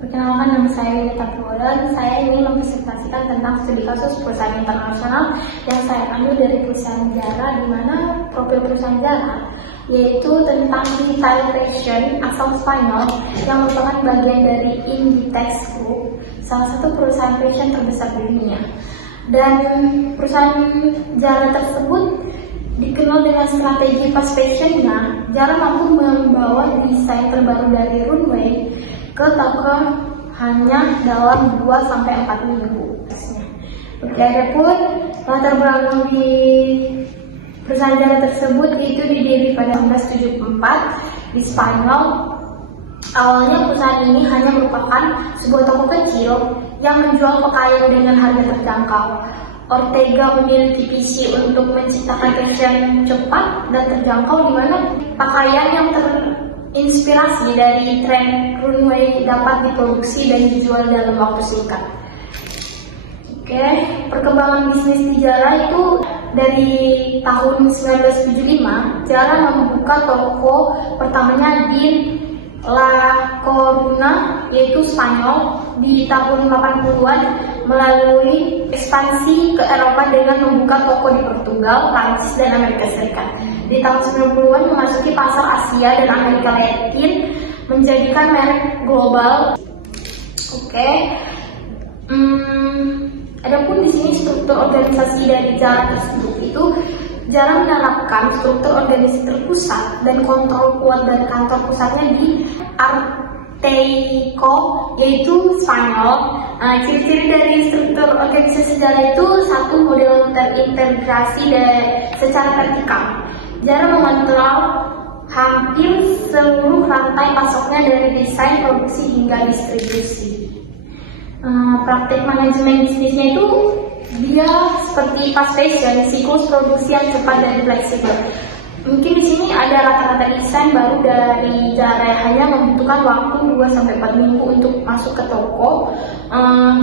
Perkenalkan, nama saya Yunita Purwodan. Saya ingin mempresentasikan tentang studi kasus perusahaan internasional yang saya ambil dari perusahaan Zara, di mana profil perusahaan Zara yaitu tentang digitalization asal Spanyol yang merupakan bagian dari Inditex Group, salah satu perusahaan fashion terbesar di dunia. Dan perusahaan Zara tersebut dikenal dengan strategi fast fashionnya. Zara mampu membawa desain terbaru dari runway ke toko hanya dalam 2-4 minggu. Adapun latar belakang di perusahaan Zara tersebut itu didirikan pada 1974 di Spanyol. Awalnya perusahaan ini hanya merupakan sebuah toko kecil yang menjual pakaian dengan harga terjangkau. Ortega memiliki visi untuk menciptakan fashion cepat dan terjangkau, di mana pakaian yang terinspirasi dari tren runway dapat diproduksi dan dijual dalam waktu singkat. Perkembangan bisnis di Zara itu dari tahun 1975, Zara membuka toko pertamanya di La Coruña, yaitu Spanyol, di tahun 80-an, melalui ekspansi ke Eropa dengan membuka toko di Portugal, Prancis, dan Amerika Serikat. Di tahun 90-an memasuki pasar Asia dan Amerika Latin, menjadikan merek global. Adapun di sini struktur organisasi dari Zara tersebut itu Zara menerapkan struktur organisasi terpusat dan kontrol kuat dari kantor pusatnya di Arteico, yaitu Spanyol. Ciri-ciri dari struktur organisasi Zara itu satu, model terintegrasi dan secara vertikal. Zara mengontrol hampir seluruh rantai pasoknya dari desain, produksi hingga distribusi. Praktik manajemen bisnisnya itu dia seperti fast fashion, siklus produksi yang cepat dan fleksibel. Mungkin di sini ada rata-rata desain baru dari Zara hanya membutuhkan waktu 2-4 minggu untuk masuk ke toko.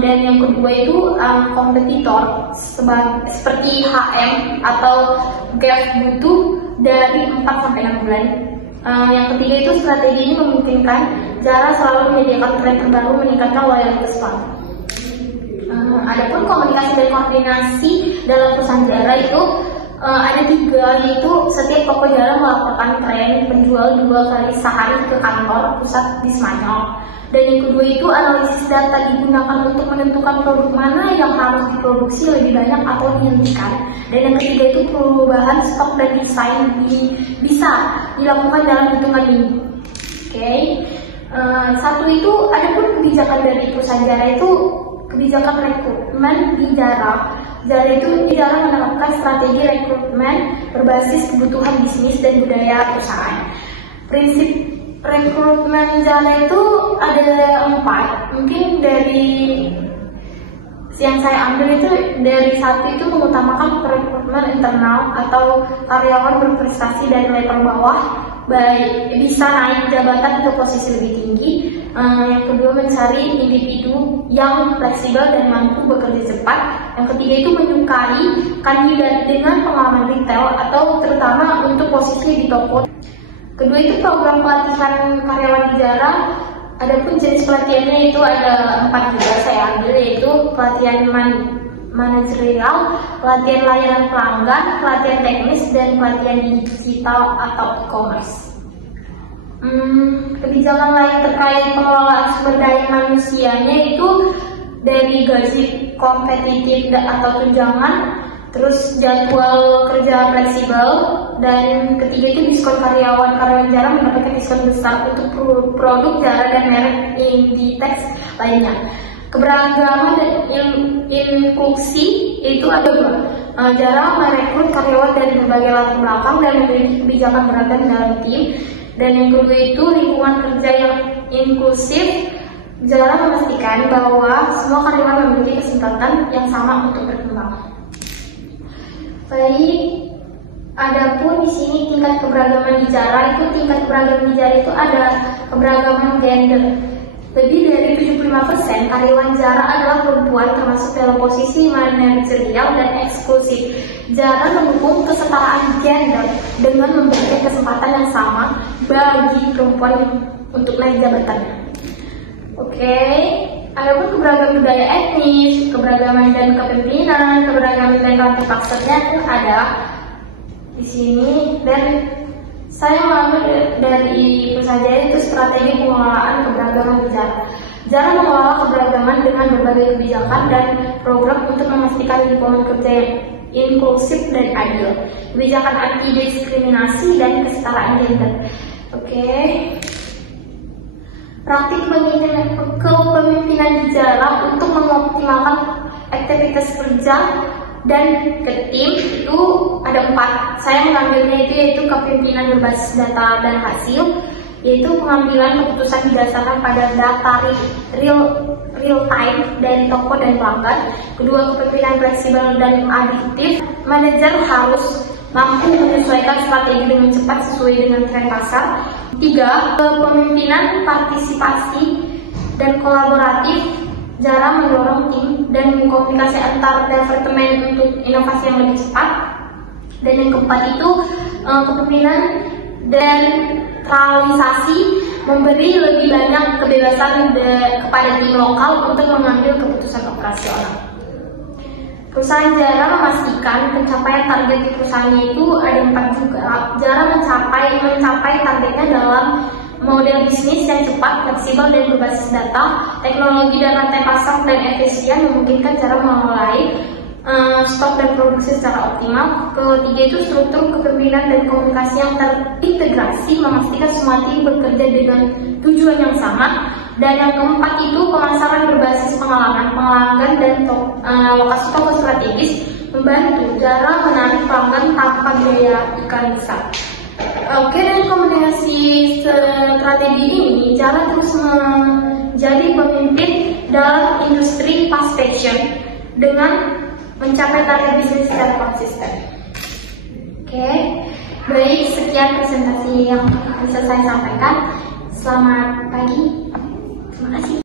Dan yang kedua itu kompetitor seperti H&M atau Gap butuh dari 4-6 bulan. Yang ketiga itu strategi ini memungkinkan Zara selalu menyediakan tren terbaru, meningkatkan loyalitas pelanggan. Adapun komunikasi dan koordinasi dalam perusahaan Zara itu ada 3, yaitu setiap toko Zara melaporkan tren penjual 2 kali sehari ke kantor pusat di Spanyol. Dan yang kedua itu analisis data digunakan untuk menentukan produk mana yang harus diproduksi lebih banyak atau dihentikan. Dan yang ketiga itu perubahan stok dan desain bisa dilakukan dalam hitungan minggu. Satu itu adapun kebijakan dari perusahaan Zara itu kebijakan rekrutmen di Zara. Zara menerapkan strategi rekrutmen berbasis kebutuhan bisnis dan budaya perusahaan. Prinsip rekrutmen Zara itu ada 4. Mungkin dari yang saya ambil itu dari 1 itu mengutamakan rekrutmen internal atau karyawan berprestasi dari level bawah baik bisa naik jabatan ke posisi lebih tinggi. Yang kedua mencari individu yang fleksibel dan mampu bekerja cepat. Yang ketiga itu menyukai kandidat dengan pengalaman retail atau terutama untuk posisi di toko. Kedua itu program pelatihan karyawan di Zara. Adapun jenis pelatihannya itu ada 4 juga saya ambil, yaitu pelatihan manajerial, pelatihan layanan pelanggan, pelatihan teknis, dan pelatihan digital atau e-commerce. Kebijakan lain terkait pengelolaan sumber daya manusianya itu dari gaji kompetitif atau tunjangan, terus jadwal kerja fleksibel, dan ketiga itu diskon karyawan Zara mendapatkan diskon besar untuk produk Zara dan merek Inditex lainnya. Keberagaman dan inklusi itu ada 2. Zara merekrut karyawan dari berbagai latar belakang dan memiliki kebijakan beragam dalam tim. Dan yang kedua itu lingkungan kerja yang inklusif. Zara memastikan bahwa semua karyawan memiliki kesempatan yang sama untuk berkembang. Adapun di sini tingkat keberagaman di Zara itu ada keberagaman gender. Lebih dari 75% karyawan Zara adalah perempuan, termasuk dalam posisi manajerial dan eksklusif. Zara mendukung kesetaraan gender dengan memberikan kesempatan yang sama bagi perempuan untuk naik jabatan. Oke, adapun keberagaman budaya etnis, keberagaman dan kepemimpinan, keberagaman dan rantai pasarnya itu ada di sini, dan saya mengambil dari Pusajaya itu strategi pengelolaan keberagaman bicara. Cara mengelola keberagaman dengan berbagai kebijakan dan program untuk memastikan lingkungan kerja yang inklusif dan adil, kebijakan anti diskriminasi dan kesetaraan gender. Oke. Praktik kepemimpinan bicara untuk mengoptimalkan aktivitas kerja dan ke tim itu ada 4. Saya mengambilnya yaitu kepemimpinan berbasis data dan hasil, yaitu pengambilan keputusan berdasarkan pada data real time dari toko dan pelanggan. Kedua, kepemimpinan fleksibel dan adiktif. Manajer harus mampu menyesuaikan strategi dengan cepat sesuai dengan tren pasar. 3, kepemimpinan partisipasi dan kolaboratif. Cara mendorong tim dan komunikasi antar departemen untuk inovasi yang lebih cepat. Dan yang keempat itu kepemimpinan dan realisasi, memberi lebih banyak kebebasan kepada tim lokal untuk mengambil keputusan operasional. Perusahaan Jara memastikan pencapaian target di perusahaannya itu ada 4 juga. Jara mencapai targetnya dalam model bisnis yang cepat, fleksibel, dan berbasis data, teknologi dan rantai pasar dan efisien memungkinkan Jara mengelola stok dan produksi secara optimal. Ketiga itu struktur kepemimpinan dan komunikasi yang terintegrasi, memastikan semua tim bekerja dengan tujuan yang sama. Dan yang keempat itu pemasaran berbasis pengalaman pelanggan dan lokasi toko strategis, membantu Jara menarik pelanggan tanpa biaya iklan besar. Oke, dengan komunikasi strategi ini, Jara terus menjadi pemimpin dalam industri fast fashion dengan mencapai target bisnis secara konsisten. Oke, baik, sekian presentasi yang bisa saya sampaikan. Selamat pagi. Terima kasih.